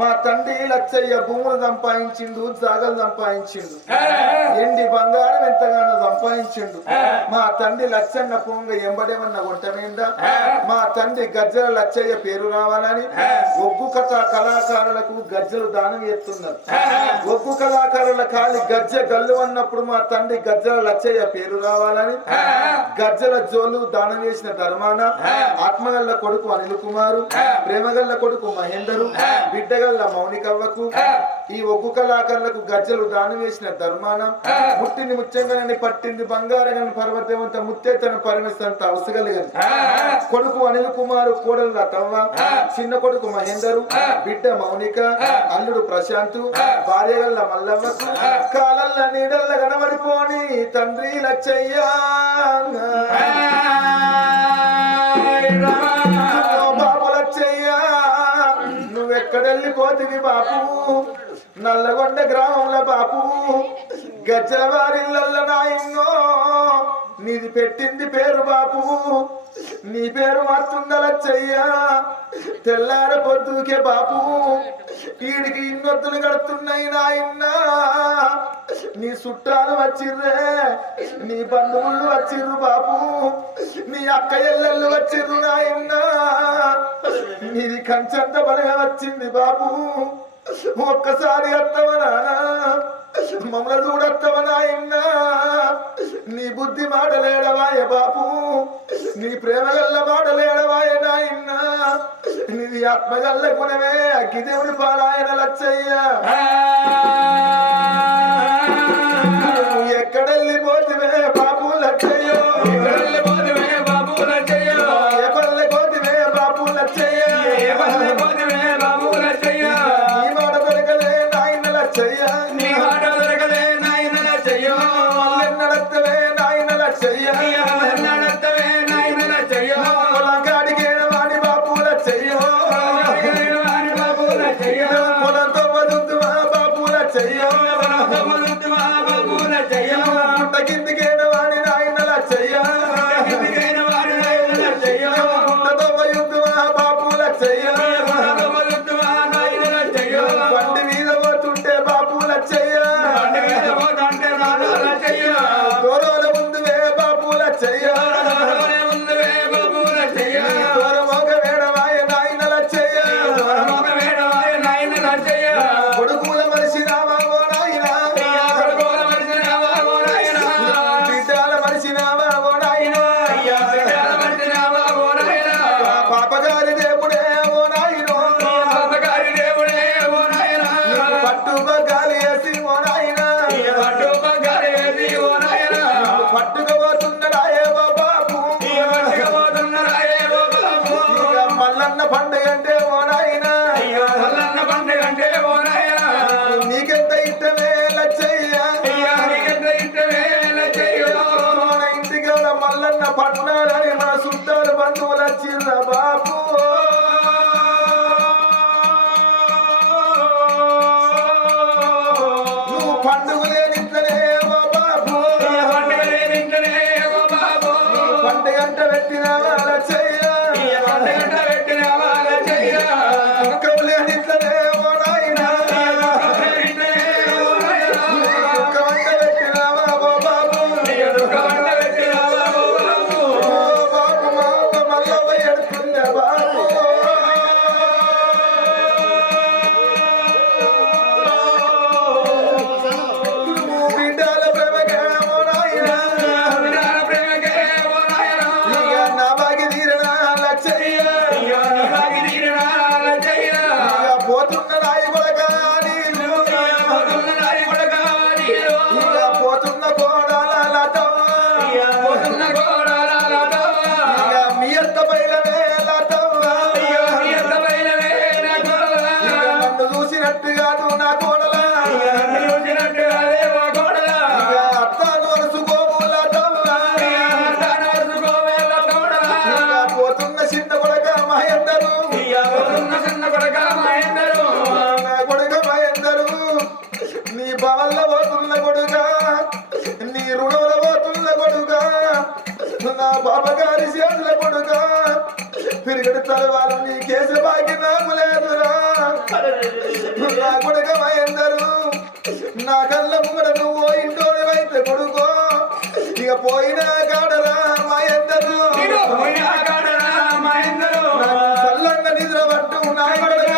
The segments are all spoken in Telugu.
మా తండ్రి లచ్చయ్య భూములు సంపాదించిండు, జాగలు సంపాదించిండు, ఎండి బంగారం ఎంతగానో సంపాదించిండు. మా తండ్రి లచ్చన్న పొంగ ఎంబడేమన్న గుంటమేందా? మా తండ్రి గజ్జల లచ్చయ్య పేరు రావాలని ఒగ్గు కళాకారులకు గజ్జలు దానం చేస్తున్నారు. ఒగ్గు కళాకారుల కాలి గజ్జ గల్లు అన్నప్పుడు మా తండ్రి గజ్జల లచ్చయ్య పేరు రావాలని గజ్జల జోలు దానం చేసిన ధర్మాన ఆత్మగల్ల కొడుకు అనిల్ కుమారు, ప్రేమగల్ల కొడుకు మహేందరు, బిడ్డగల్ల మౌనికవ్వకు, ఈ ఒగ్గు కళాకారులకు గజ్జలు దానం వేసిన ధర్మాన ముట్టింది ముచ్చంగానని పట్టింది బంగారగని పర్వతమంత ముత్తేతను పరిమిస్తంత అవసగలిగని కొడుకు అనిల్ కుమారు, కోడలు లతవ్వ, చిన్న కొడుకు మహేందరు, బిడ్డ మౌనిక, అల్లుడు ప్రశాంత్, భార్యగల్ల మల్లవ్వకు కాలల్ల నీడల్ల కనబడిపోని తండ్రి లచ్చయ్య బాబు లచ్చయ్య నువ్వెక్కడెళ్ళిపోతివి బాపు? నల్లగొండ గ్రామంలో బాపు గజ్జల వారిళ్ళ నాయన్నో నీది పెట్టింది పేరు బాపు, నీ పేరు మాత్రుంద లచ్చయ్య. తెల్లార పొద్దుకే బాపు వీడికి ఇన్నొద్దులు గడుతున్నాయి నాయన్న. నీ చుట్టాలు వచ్చిర్రే, నీ బంధువులు వచ్చిర్రు బాపు, నీ అక్క ఎల్లెళ్ళు వచ్చిర్రు నాయన్న. నీది కంచంత బలగా వచ్చింది బాపు. ఒక్కసారి అత్తవనా మమ్మల్ని చూడత్తవ నాయన్న. నీ బుద్ధి మాటలేడవాయ బాపు, నీ ప్రేమగల్ల మాటలేడవాయ నాయన్న. నీది ఆత్మగల్ల గుణమే అగ్గిదేవుడి పాలాయన లచ్చయ్య. ఎక్కడెళ్ళిపోతివే బాపు లచ్చయ్యో, ఎక్కడెళ్ళిపోతివే బాపు లచ్చయ్య, ఏ పల్లె పోతివే బాపు లచ్చయ్య, ఏ పల్లె పోతివే బాపు లచ్చయ్య. నీ మాట దొరకలే నాయన లచ్చయ్య, నీ మాట దొరకలే నాయన లచ్చయ్య. మల్లెన్నడత్తవే నాయన లచ్చయ్య, మల్లెన్నడత్తవే నాయన లచ్చయ్య. పొలంకాడికే వాడి బాపు లచ్చయ్య, వాడి బాపు లచ్చయ్య. పొలంతో వదుతువా బాపు లచ్చయ్య, వదుతువా బాపు లచ్చయ్య. పుట్ట కిందికేన వాడి నాయన లచ్చయ్య, కిందికేన వాడి నాయన లచ్చయ్య. పుట్టతో వదుతువా బాపు లచ్చయ్య, వదుతువా నాయన లచ్చయ్య. బండి మీద పోతుంటే బాపు లచ్చయ్య, బండి మీద పోతుంటే నాన్న లచ్చయ్య. దూరంలో ఉందివే బాపు లచ్చయ్య, దూరంలో ఉందివే బాపు లచ్చయ్య. దూరమొక వేడవాయ నాయన లచ్చయ్య, దూరమొక వేడవాయ నాయన లచ్చయ్య. కొడుకుల మనిషి నావా ఓ నాయన, కొడుకుల మనిషి నావా ఓ నాయన. బిడ్డల మనిషి నావా ఓ నాయన, బిడ్డల మనిషి నావా ఓ నాయన. పాపగారి దేవుడే ఓ నాయన, పాపగారి దేవుడే ఓ నాయన. పట్టు బగ్గాలి వేసి ఓ నాయన, పట్టు బగ్గాలి వేసి ఓ నాయన. పట్టుకుపోతున్నారాయే ఓ బాబు, పట్టుకుపోతున్నారాయే ఓ బాబు. మల్లన్న పండుగ అంటే ఓ నాయన, మల్లన్న పండుగ అంటే ఓ నాయన. నీకెంత ఇష్టమే లచ్చయ్య, నీకెంత ఇష్టమే లచ్చయ్య. మన ఇంటికాడ మల్లన్న పట్నాలని మన చుట్టాలు బంధువులు వచ్చిర్ర బాపు. నువ్వు పండుగ లేనింటనే ఓ బాబు, పండుగ లేనింటనే ఓ బాబు. పండుగ గంట పెట్టినావా లచ్చయ్య, పండుగ గంట పెట్టినావా లచ్చయ్య. దుఃఖం లేనింటనే ఓ నాయన, దుఃఖం అంట పెట్టినావా ఓ బాబు, దుఃఖం అంట పెట్టినావా ఓ బాబు. ఓ బాబు మా అమ్మ మల్లవ్వ ఎడుతుండే బాబు. నువ్వు బిడ్డల ప్రేమకే ఓ నాయన, బిడ్డల ప్రేమకే ఓ నాయన. ఇక నా బాగి తీరనా లచ్చయ్య, ఇక నా బాగి తీరనా లచ్చయ్య. ఇక పోతున్న రాయి కొడక నీళ్ళు, పోతున్న రాయి కొడక నీళ్ళు. ఇక పోతున్న కోడాల లతవ్వ, ఇక పోతున్న కోడాల లతవ్వ. ఇక మీ అత్త బయలవే లతవ్వ, ఇక మీ అత్త బయలవే లతవ్వ. ఇక నన్ను చూసినట్టు కాదు నా కోడల, ఇక నన్ను చూసినట్టు కాదే ఓ కోడల. ఇక అత్తాను అరుసుకోవు లతవ్వ, ఇక అత్తాను అరుసుకోవే లతవ్వ. ఇక పోతున్న చిన్న కొడక మహేందరు, ఇక పోతున్న చిన్న కొడక మహేందరు. నా కొడుక మహేందరు, నీ బవల్ల పోతున్న కొడుక, నీ రుణంలో పోతున్న కొడుక, నా బాబగారి చేతుల కొడుక. పిరిగడి తలవారు నీ కేసు బాకి నాకు లేదురా. నా కొడుక మహేందరు నా కళ్ళ ముంగడ నువ్వు ఇంటోని వైతే కొడుకో ఇక పోయినా కాడరా మహేందరు సల్లంగా నిద్ర పట్టు నా కొడుక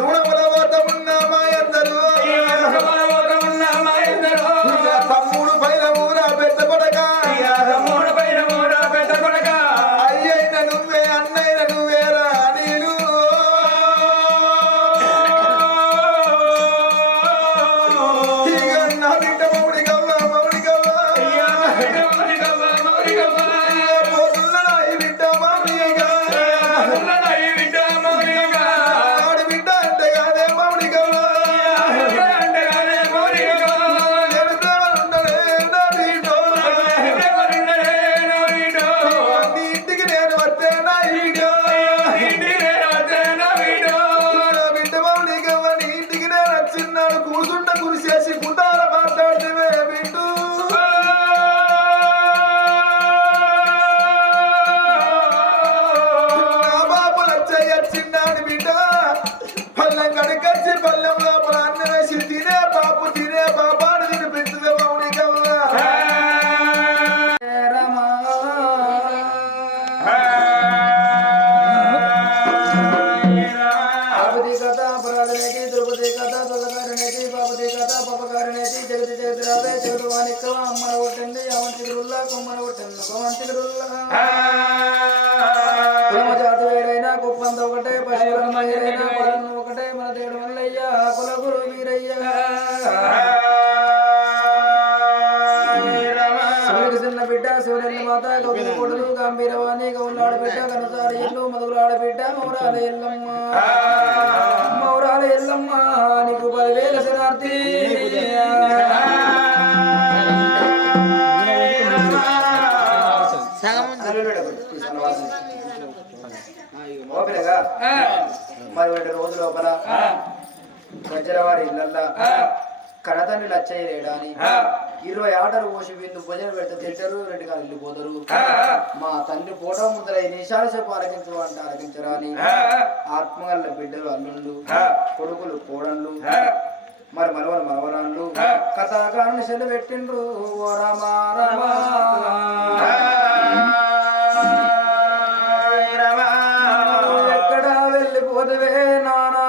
రుణముల పోత ఉన్న మహేందరు తమ్ముడు పైన ఊరా పెద్ద కొడక అయ్యైన నువ్వే అన్నైన నువ్వేరా నేను ఇక నా బిడ్డ మౌడి గవ్వ పోతున్న ఈ బిడ్డ మౌడిగా ఆడి బిడ్డ అంటే కాదే మౌడి గవ్వ నీ ఇంటికి నేను వస్తే నా వీడియో బిడ్డ మౌడి గవ్వ నీ ఇంటికి నేను వచ్చిన్నాడు కూర్చుంట కురిసేసి గుండాల మాట్లాడితే బిడ్డు నా బాబు లచ్చయ్యచ్చిన్నాడు బిడ్డ పల్లెం కడికొచ్చి పల్లెం లోపల అన్న వేసి తినే బాబు తినే బాబాను తిని పెట్టువే మౌడి గవ్వ ఆపది కథ అపరాధనేతి ద్రౌపది కథ తొలగారినేతి పాపది కథ పపకారినేతి జగతి జగతిరాదే జగదు వానిక్కవ అమ్మన కొట్టండి అవంతిగురుల్లా కొమ్మన కొట్టండి అవంతిగురుల్లా కులమజాతి వేరైనా కుప్పంత ఒకటే పశువులమ్మ వేరైనా పరన్ను ఒకటే మన దేవుడు మల్లయ్య కుల గురు వీరయ్య శివుడికి చిన్న బిడ్డ శివుడెల్లి మాత గౌతమి కొడులు గంభీరవాణి గౌలాడ బిడ్డ కనసారి ఇల్లు మధురాడ బిడ్డ మౌరాల ఎల్లమ్మ మౌరాల ఎల్లమ్మ నీకు 10,000 శనార్థి ఓపెనగా మరి 2 రోజుల లోపల వజ్రవారి ఇళ్ళల్లా కడతండ్రి లచ్చయ్యలేడా అని 20 ఆటలు పోసి వీళ్ళు భోజనం పెడితే తింటారు 2 కాలు వెళ్ళిపోతారు మా తండ్రి ఫోటో ముందర 5 నిమిషాలు సేపు ఆరగించు అంటే ఆరగించరా అని ఆత్మగల్ల బిడ్డలు అల్లుళ్ళు కొడుకులు కోడళ్ళు మరి మనవరు మనవరాళ్ళు కథాకారుని సెలు పెట్టిండ్రు ఓ రామా రామా ఎక్కడ వెళ్ళిపోతువే నానా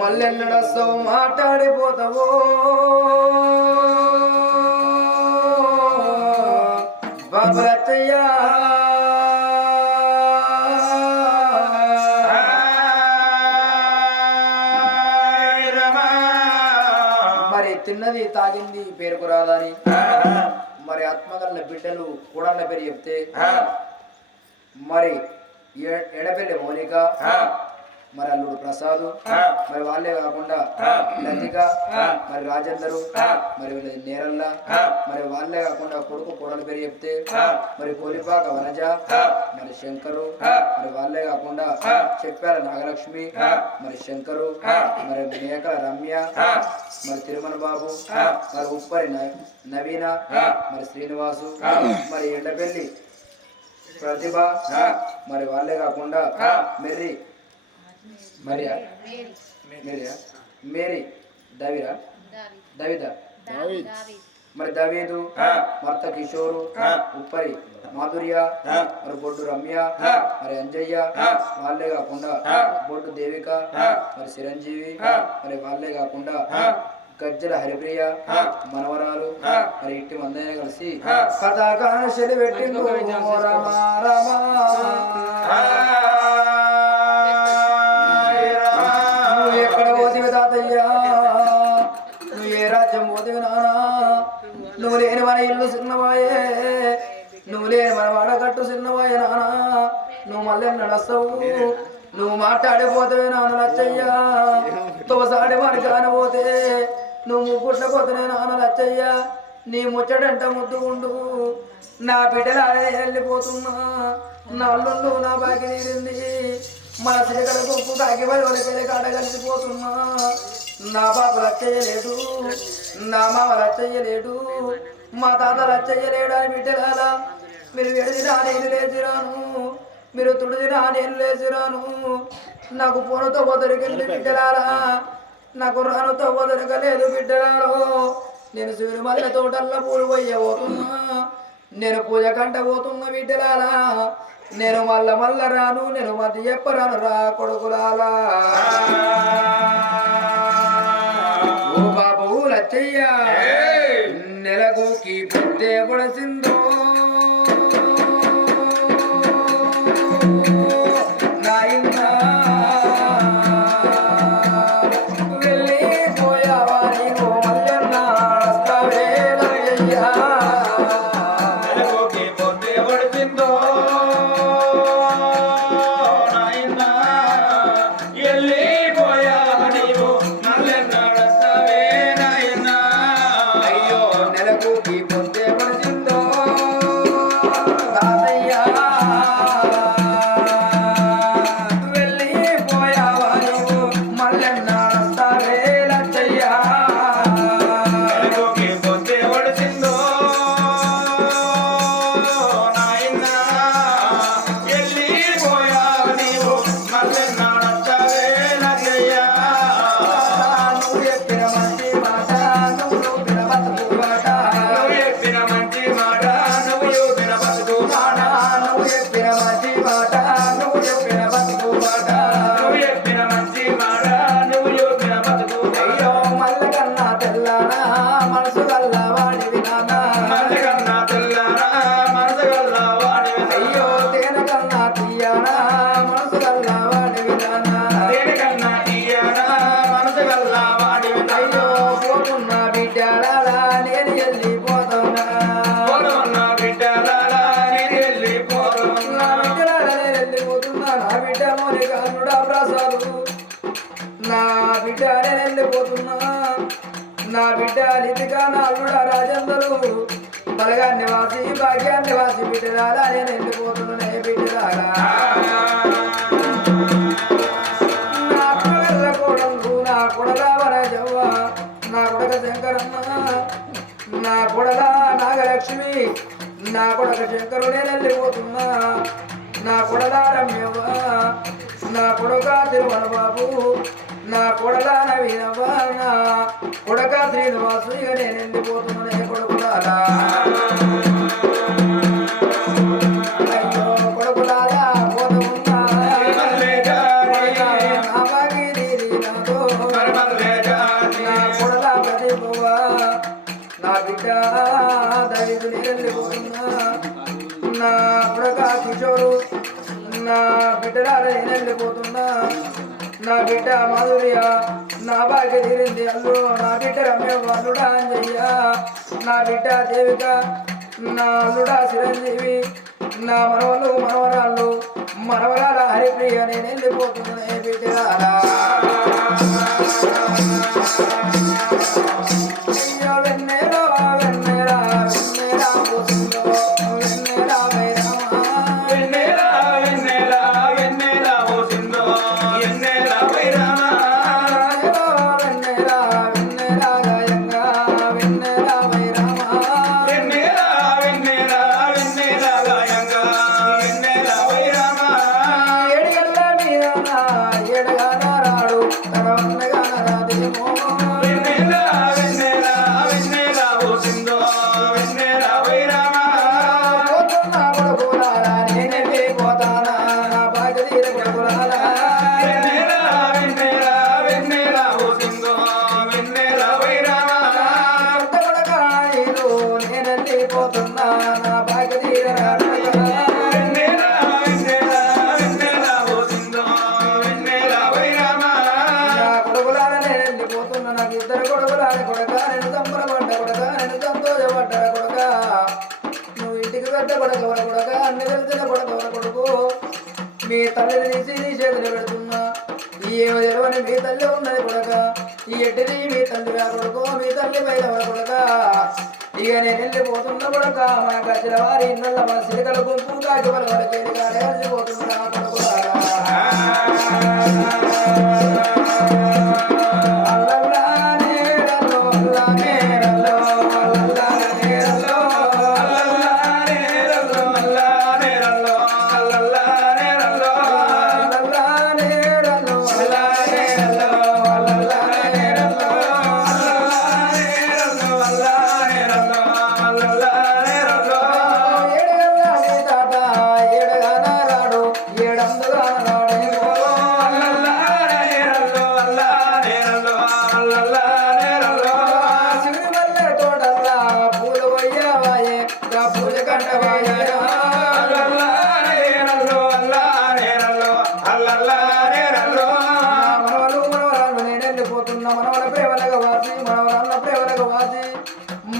మళ్ళెన్నడస్తావు మాట్లాడిపోతావో బాబరత్తయ్య మరి తిన్నది తాగింది పేరుకు రాదని మరి ఆత్మగల్ల బిడ్డలు కూడళ్ళ పేరు చెప్తే మరి ఎడపల్లి మౌనిక మరి అల్లుడు ప్రసాద్ మరి వాళ్ళే కాకుండా లతిక మరి రాజేందరు మరి వీళ్ళ నేరల్ల మరి వాళ్ళే కాకుండా కొడుకు కోడల పేరు చెప్తే మరి కోలిపాక వనజ మరి శంకరు మరి వాళ్ళే కాకుండా చెప్పాల నాగలక్ష్మి మరి శంకరు మరి మేకల రమ్య మరి తిరుమల బాబు మరి ఉప్పరి నవీన మరి శ్రీనివాసు మరి ఎండపల్లి ప్రతిభ మరి వాళ్ళే కాకుండా మెర్రి మరియా మేరీ దవిరా దవిద మరి దవీదు మర్త కిషోరు ఉప్పరి మాధుర్య మరి బొడ్డు రమ్య మరి అంజయ్య వాళ్ళే కాకుండా బొడ్డు దేవిక మరి చిరంజీవి మరి వాళ్ళే కాకుండా గజ్జల హరిప్రియ మనవరాలు మరి ఇట్టి మందైనా కలిసి కథాకాశలు పెట్టిండు రామా రామా ఎక్కడ పోతివి తాతయ్యా నువ్వు ఏ రాజ్యం పోతివి నానా నువ్వు లేని మన ఇల్లు చిన్నవాయే నువ్వు లేని మన వాడకట్టు చిన్నవాయే నానా నువ్వు మళ్ళీ నడుస్తావు నువ్వు మాట్లాడిపోతావే నాన్న లచ్చయ్యా తోసాడి వాడి కానిపోతే నువ్వు పుట్టపోతేనే నాన్న లచ్చయ్యా నీ ముచ్చడంట ముద్దు ఉండు నా బిడ్డలు వెళ్ళిపోతున్నా నా అల్లుళ్ళు నా బాకి తీరింది మన సిరికల గుంపు కాకి వలకెళ్ళి కాడ కలిసిపోతున్నా నా బాబు రచ్చయ్యలేడు నా మామ రచ్చయ్యలేడు మా తాత రచ్చయ్యలేడు అని బిడ్డలారా మీరు వెడిదిరా నేను లేచిరాను మీరు తుడిదిరా నేను లేచిరాను నాకు పూలతో వదలికెళ్ళి బిడ్డలారా నాకు రానుతో వదలకలేదు బిడ్డలారో నేను శివుని తోటల్లో పూలు పోయబోతున్నా నేను పూజ కంట పోతున్న బిడ్డలారా నేను మల్ల రాను నేను మధ్య చెప్పరాను రా కొడుకులాలా ఓ బాబు లచ్చయ్య నెలకుకి పొద్దే పొడసిందో నాయనా నా బిడ్డ లితిగా నా అల్లుడ రాజందరు బలగాన్ని వాసి భాగ్యాన్ని వాసి బిడ్డరాలా నేను వెళ్ళిపోతున్నా బిడ్డరాలా నా కొడల కొడంగు నా కొడల వరజవ్వ నా కొడక శంకరమ్మ నా కొడల నాగలక్ష్మి నా కొడక శంకరు నేను వెళ్ళిపోతున్నా నా కొడల రమ్యవ్వ నా కొడుక తిరుమల బాబు నా కొడల నవీనవ్వ నా కొడక శ్రీనివాసు ఇక నేను వెళ్ళిపోతున్నా కొడుకులారా అయ్యో కొడుకులారా పోతున్నా నా కొడల ప్రతిభవ నా బిడ్డ దళితు నేను వెళ్ళిపోతున్నా నా కొడక కిషోరు నా బిడ్డలారా నేను వెళ్ళిపోతున్నా నా బిడ్డ మాధుర్య నా భాగ్య తీరింది అల్లు నా బిడ్డ రమ్య అల్లుడా అంజయ్య నా బిడ్డ దేవిక నా అల్లుడా చిరంజీవి నా మనవలు మనవరాళ్ళు మనవరాల హరిప్రియ నేను వెళ్ళిపోతున్నా బిడ్డలారా అయ్యో వెన్నెరా వెన్నెరా వెన్నెరా పోతుందో వెన్నెరా మీ తల్లిని తీసి నీ చేతులు పెడుతున్నా ఏమో తెలవని మీ తల్లి ఉన్నది కొడక ఈ ఎట్టిది మీ తల్లి కొడుకో మీ తల్లి బయట కొడక ఇక నేను వెళ్ళిపోతున్నా కూడా మన గచ్చిన వారి ఇళ్ళ మన సిరికల గుంపు కాకి వాళ్ళకి కలిసిపోతున్నా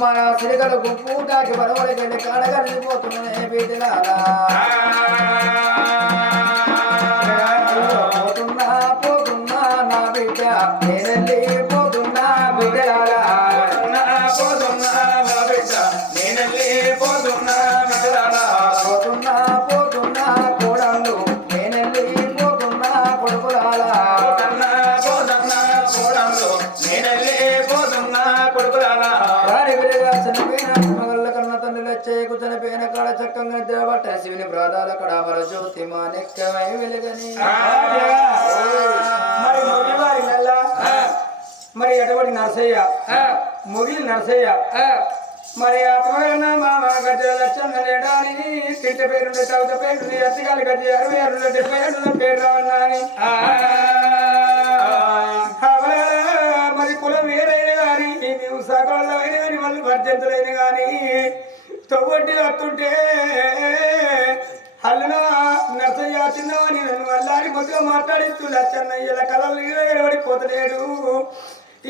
మన సిరికల గుంపు కాకి బలవలకి వెళ్ళి కాడగలిపోతున్నాయి బీటిలారా పోతున్నా పోతున్నా నా బిడ్డ నేనెళ్ళి పోతున్నా బిడ్డలారా పోతున్నా బిడ్డ నేనెళ్ళి పోతున్నా బిడ్డలారా పోతున్నా పోతున్నా కోడళ్ళు నేనెళ్ళి పోతున్నా కొడుకులారా పోతున్నా కోడళ్ళు నేనెళ్ళి పోతున్నా కొడుకులారా చనిపోయిన కాడ చక్కగా నిద్రపట్ట శివుని ప్రాధాల కడ మర జ్యోతి మాణిక్యమై వెలుగని మరి ఎటువంటి నరసయ్య ముగిలి నరసయ్య మరి అతమన మామ గజ లక్షణని తింట పేరుండే చౌత పేరుంది అతిగాలి గజ 66 70 పేరు రావన్నాని మరి కులం వేరైన గాని నీవు సకలమైన గాని మళ్ళీ వర్జంతులైన గాని తొవ్వొట్టి వస్తుంటే అల్లున నర్సయ్య చిన్నవాని నన్ను అల్లారి మొదలుగా మాట్లాడిస్తూ లచ్చన్న ఇలా కళలు ఎడబడిపోతలేడు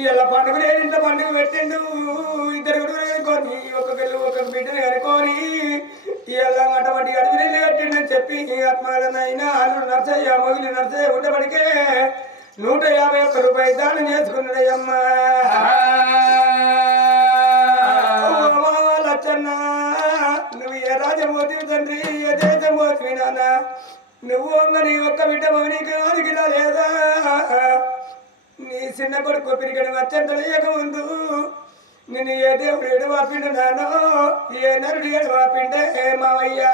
ఇలా పండుగ లేని ఇంట్లో పండుగ పెట్టిండు ఇద్దరు గుడుగులు అనుకోని ఒక బిడ్డని అనుకోని ఇలా అటువంటి అడుగులు కట్టిండని చెప్పి ఆత్మగలనైనా అల్లుడు నర్సయ్య మొగిలి నర్సయ్య ఉండబడికే 151 రూపాయలు దానం చేసుకున్నాడయ్యమ్మా లచ్చన్నా నువ్వు ఏ రాజమోతివి తండ్రి ఏ దేశమోతివి నాన్న నువ్వు నీ ఒక్క బిడ్డ నీకు అదిగినా లేదా నీ చిన్న కొడుకు పిరిగడి వచ్చంత లేకముందు నేను ఏ దేవుడు ఎడు వాపిండు నానో ఏ నరుడు ఎడు వాపిండే మావయ్యా